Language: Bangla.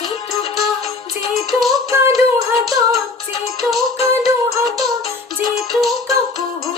জিতুকা জিতুকা দুহাত জিতুকা দুহাত জিতুকা কুহু।